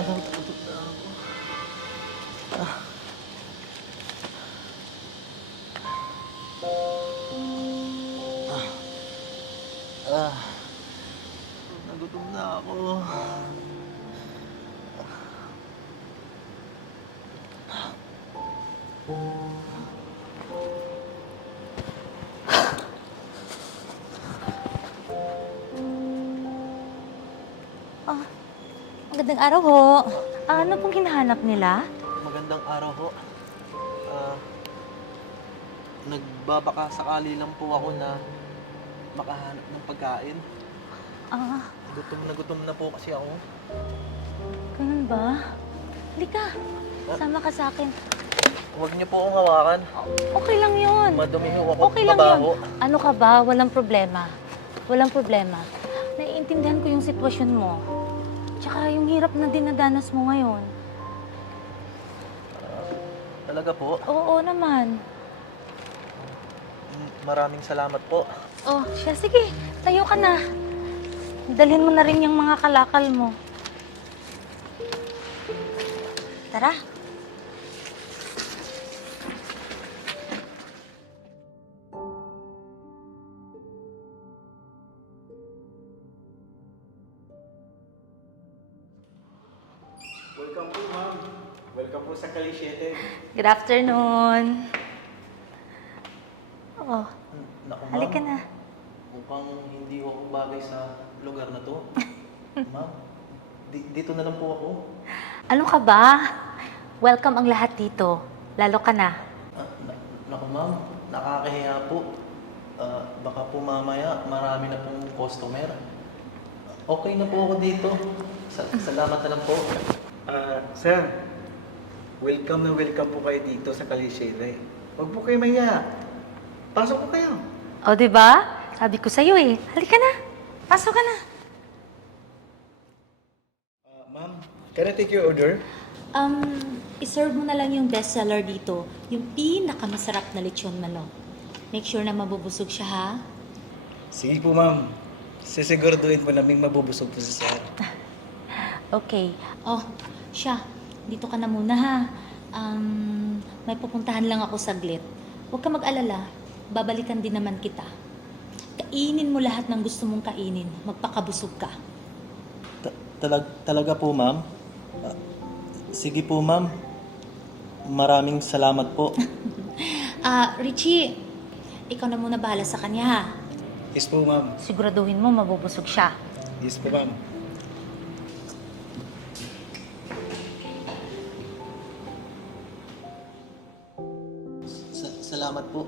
Nagutom na ako. Ah, nagutom na ako. Ah, magandang araw ho. Ano pong hinahanap nila? Magandang araw ho. Ah, nagbabaka sakali lang po ako na makahanap ng pagkain. Ah, Gutom na po kasi ako. ganun ba? Halika, sama ka sa akin. Huwag niyo po akong hawakan. Okay lang yun. Madumi ho ako. Okay lang Mabaho. yun. Ano ka ba? Walang problema. Walang problema. Naiintindihan ko yung sitwasyon mo. Tsaka yung hirap na dinadanas mo ngayon. Talaga po. Oo naman. Maraming salamat po. Oh, siya, sige. Tayo ka na. Dalhin mo na rin yung mga kalakal mo. Tara. Welcome po, ma'am. Welcome po sa Kalisete. Good afternoon. Oh, Naku, ma'am. halika na. Mukhang hindi ako bagay sa lugar na to. Ma'am, dito na lang po ako. Ano ka ba? Welcome ang lahat dito. Lalo ka na. Naku, ma'am. Nakakahiya po. Baka po mamaya marami na pong customer. Okay na po ako dito. Salamat na lang po. Sir, welcome na welcome po kayo dito sa Kalisete. Huwag po kayo mahiya. Pasok po kayo. O, di ba? Sabi ko sa'yo eh. Halika na. Pasok ka na. Ma'am, can I take your order? Iserve mo na lang yung bestseller dito. Yung pinakamasarap na lechon manok. Make sure na mabubusog siya, ha? Sige po, ma'am. Sisiguraduhin po namin mabubusog po si sir. Okay. Oh, siya. Dito ka na muna, ha? May pupuntahan lang ako saglit. Huwag ka mag-alala. Babalikan din naman kita. Kainin mo lahat ng gusto mong kainin. Magpakabusog ka. Talaga po, ma'am? Sige po, ma'am. Maraming salamat po. Richie, ikaw na muna bahala sa kanya, ha? Yes po, ma'am. Siguraduhin mo mabubusog siya. Yes po, ma'am. Salamat po.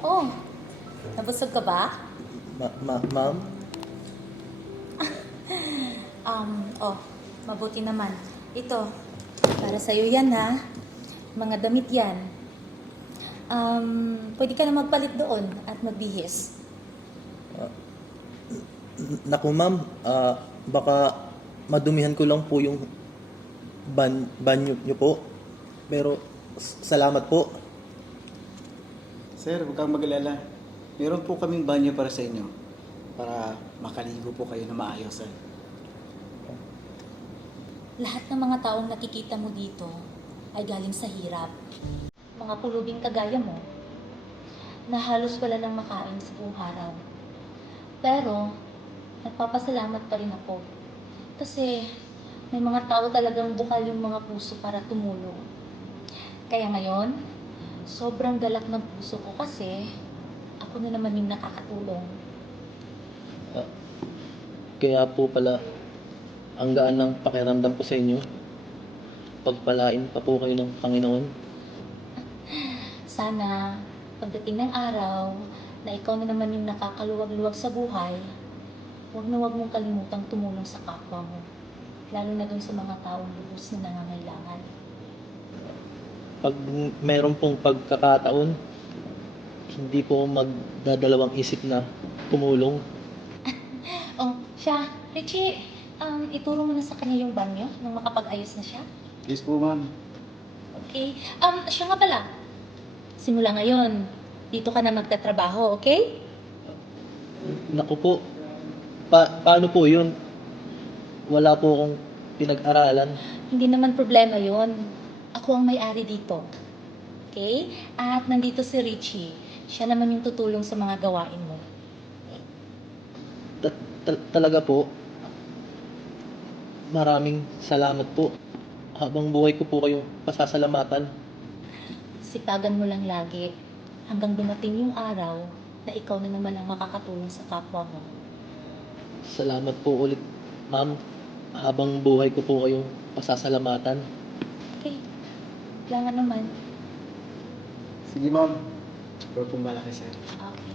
Oh, nabusog ka ba? Ma'am? Mabuti naman. Ito, para sa'yo yan, ha? Mga damit yan. Pwede ka na magpalit doon at magbihis. Naku, ma'am. Baka madumihan ko lang po yung banyo niyo po. Pero salamat po. Sir, huwag kang mag-alala. Meron po kaming banyo para sa inyo. Para makaligo po kayo na maayos, sir. Lahat ng mga taong nakikita mo dito ay galing sa hirap. Mga kulubing kagaya mo na halos wala nang makain sa buong araw. Pero, nagpapasalamat pa rin ako. Kasi, may mga tao talagang bukal yung mga puso para tumulong. Kaya ngayon, sobrang galak ng puso ko kasi ako na naman yung nakakatulong. Kaya po pala, ang gaan ng pakiramdam ko sa inyo. Pagpalain pa po kayo ng Panginoon. Sana, pagdating ng araw na ikaw na naman yung nakakaluwag-luwag sa buhay, huwag na huwag mong kalimutang tumulong sa kapwa mo. lalo na dun sa mga taong lubos na nangangailangan. Pag meron pong pagkakataon, hindi po magdadalawang isip na tumulong. Oh, siya, Richie, ituro mo na sa kanya yung banyo nung makapag-ayos na siya. Yes po, ma'am. Okay? Siya nga pala. Simula ngayon, dito ka na magtatrabaho, okay? Naku po, paano po yun? Wala po akong pinag-aralan. Hindi naman problema yon. Ako ang may-ari dito. Okay? At nandito si Richie. Siya naman yung tutulong sa mga gawain mo. Talaga po, maraming salamat po. Habang buhay ko po kayong pasasalamatan. Sipagan mo lang lagi hanggang dumating yung araw na ikaw na naman ang makakatulong sa kapwa mo. Salamat po ulit, ma'am. Habang buhay ko po kayong pasasalamatan. Okay? Kailangan naman. Sige, ma'am. Pero kung malaki, sir. Okay.